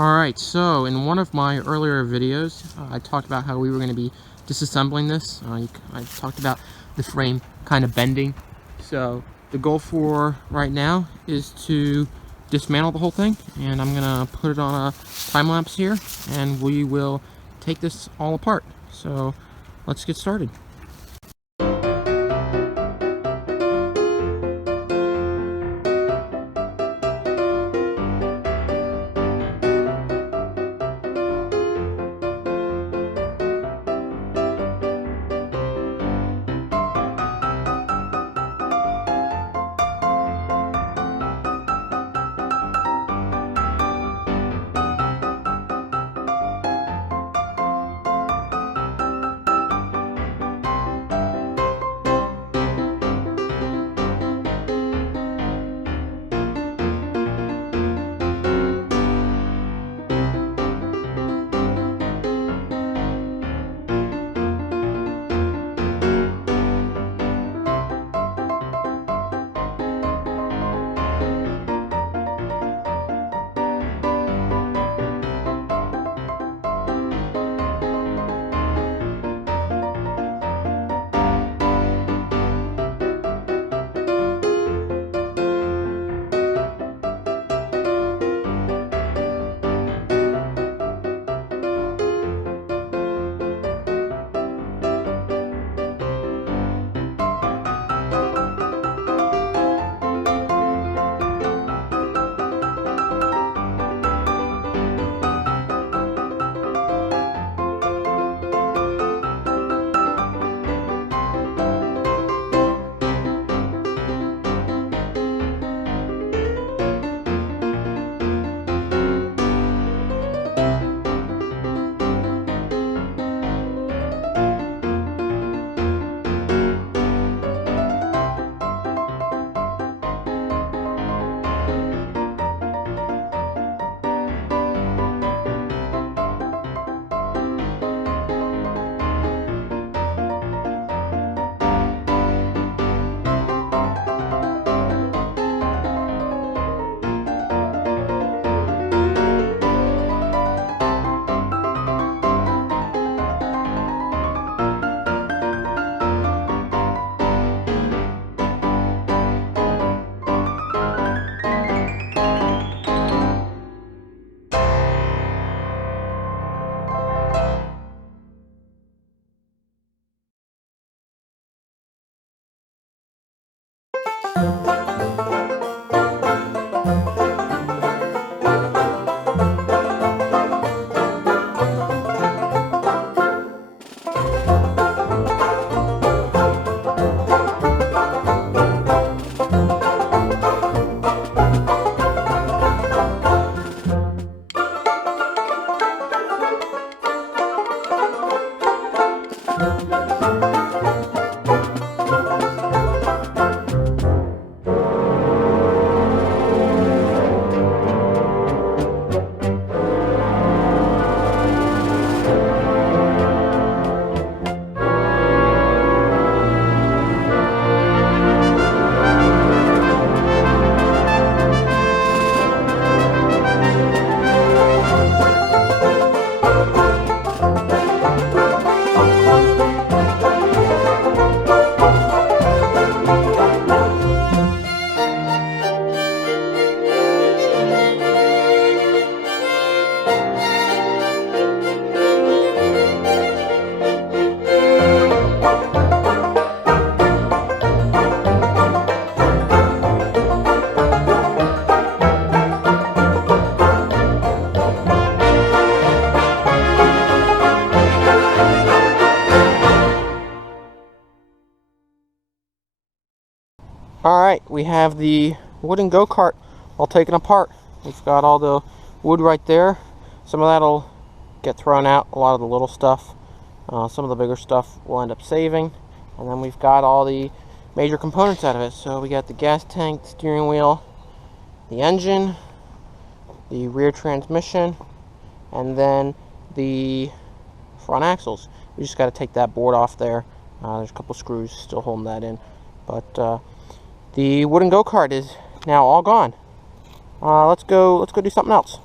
Alright, so in one of my earlier videos, I talked about how we were going to be disassembling this. I talked about the frame kind of bending. So the goal for right now is to dismantle the whole thing, and I'm going to put it on a time lapse here, and we will take this all apart. So let's get started. Alright, we have the wooden go-kart all taken apart. We've got all the wood right there. Some of that will get thrown out, a lot of the little stuff. Some of the bigger stuff we'll end up saving. And then we've got all the major components out of it. So we got the gas tank, the steering wheel, the engine, the rear transmission, and then the front axles. We just got to take that board off there. There's a couple screws still holding that in. But the wooden go-kart is now all gone. Let's go do something else.